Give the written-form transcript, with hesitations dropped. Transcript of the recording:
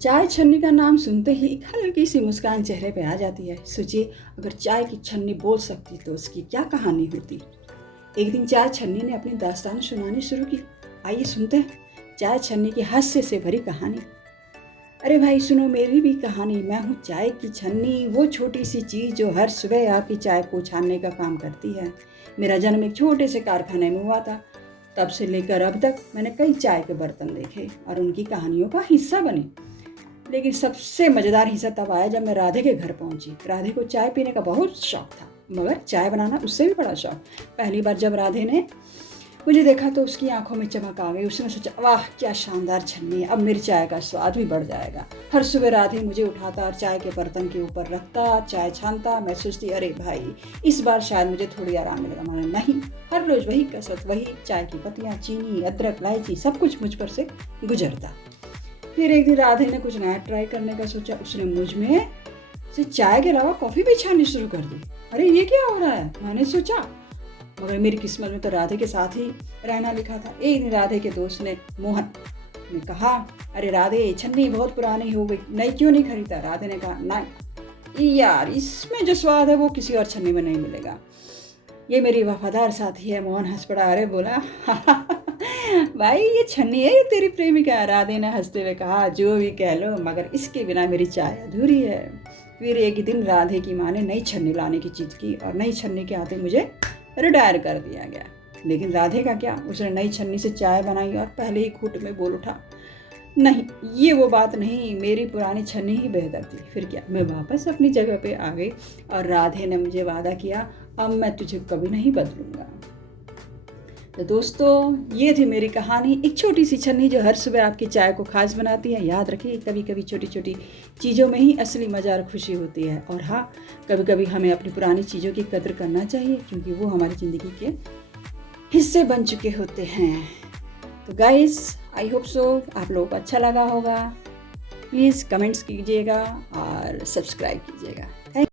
चाय छन्नी का नाम सुनते ही एक हल्की सी मुस्कान चेहरे पे आ जाती है। सोचिए, अगर चाय की छन्नी बोल सकती तो उसकी क्या कहानी होती। एक दिन चाय छन्नी ने अपनी दास्तान सुनानी शुरू की। आइए सुनते हैं चाय छन्नी की हास्य से भरी कहानी। अरे भाई सुनो मेरी भी कहानी। मैं हूँ चाय की छन्नी, वो छोटी सी चीज़ जो हर सुबह आपकी चाय को छानने का काम करती है। मेरा जन्म एक छोटे से कारखाने में हुआ था। तब से लेकर अब तक मैंने कई चाय के बर्तन देखे और उनकी कहानियों का हिस्सा बने। लेकिन सबसे मज़ेदार हिस्सा तब आया जब मैं राधे के घर पहुंची। राधे को चाय पीने का बहुत शौक था, मगर चाय बनाना उससे भी बड़ा शौक। पहली बार जब राधे ने मुझे देखा तो उसकी आंखों में चमक आ गई। उसने सोचा, वाह क्या शानदार छन्नी है, अब मेरी चाय का स्वाद भी बढ़ जाएगा। हर सुबह राधे मुझे उठाता और चाय के बर्तन के ऊपर रखता, चाय छानता। मैं सोचती, अरे भाई इस बार शायद मुझे थोड़ी आराम मिलेगा, मगर नहीं, हर रोज़ वही कसरत, वही चाय की पत्तियाँ, चीनी, अदरक, इलायची, सब कुछ मुझ पर से गुजरता। फिर एक दिन राधे ने कुछ नया ट्राई करने का सोचा। उसने मुझ में से चाय के अलावा कॉफ़ी भी छाननी शुरू कर दी। अरे ये क्या हो रहा है, मैंने सोचा, मगर मेरी किस्मत में तो राधे के साथ ही रहना लिखा था। एक दिन राधे के दोस्त ने, मोहन ने कहा, अरे राधे छन्नी बहुत पुरानी हो गई, नई क्यों नहीं खरीदा। राधे ने कहा, नहीं यार, इसमें जो स्वाद है वो किसी और छन्नी में नहीं मिलेगा। ये मेरी वफादार साथी है। मोहन हंस पड़ा। अरे बोला, भाई ये छन्नी है, ये तेरी प्रेमिका। राधे ने हंसते हुए कहा, जो भी कह लो, मगर इसके बिना मेरी चाय अधूरी है। फिर एक दिन राधे की माँ ने नई छन्नी लाने की जिद की और नई छन्नी के आते मुझे रिटायर कर दिया गया। लेकिन राधे का क्या, उसने नई छन्नी से चाय बनाई और पहले ही घूंट में बोल उठा, नहीं ये वो बात नहीं, मेरी पुरानी छन्नी ही बेहतर थी। फिर क्या, मैं वापस अपनी जगह पे आ गई और राधे ने मुझे वादा किया, अब मैं तुझे कभी नहीं बदलूंगा। तो दोस्तों, ये थी मेरी कहानी, एक छोटी सी छन्नी जो हर सुबह आपकी चाय को खास बनाती है। याद रखिए, कभी कभी छोटी छोटी चीज़ों में ही असली मज़ा और खुशी होती है। और हाँ, कभी कभी हमें अपनी पुरानी चीज़ों की कदर करना चाहिए, क्योंकि वो हमारी ज़िंदगी के हिस्से बन चुके होते हैं। तो गाइस, आई होप सो आप लोगों को अच्छा लगा होगा। प्लीज़ कमेंट्स कीजिएगा और सब्सक्राइब कीजिएगा।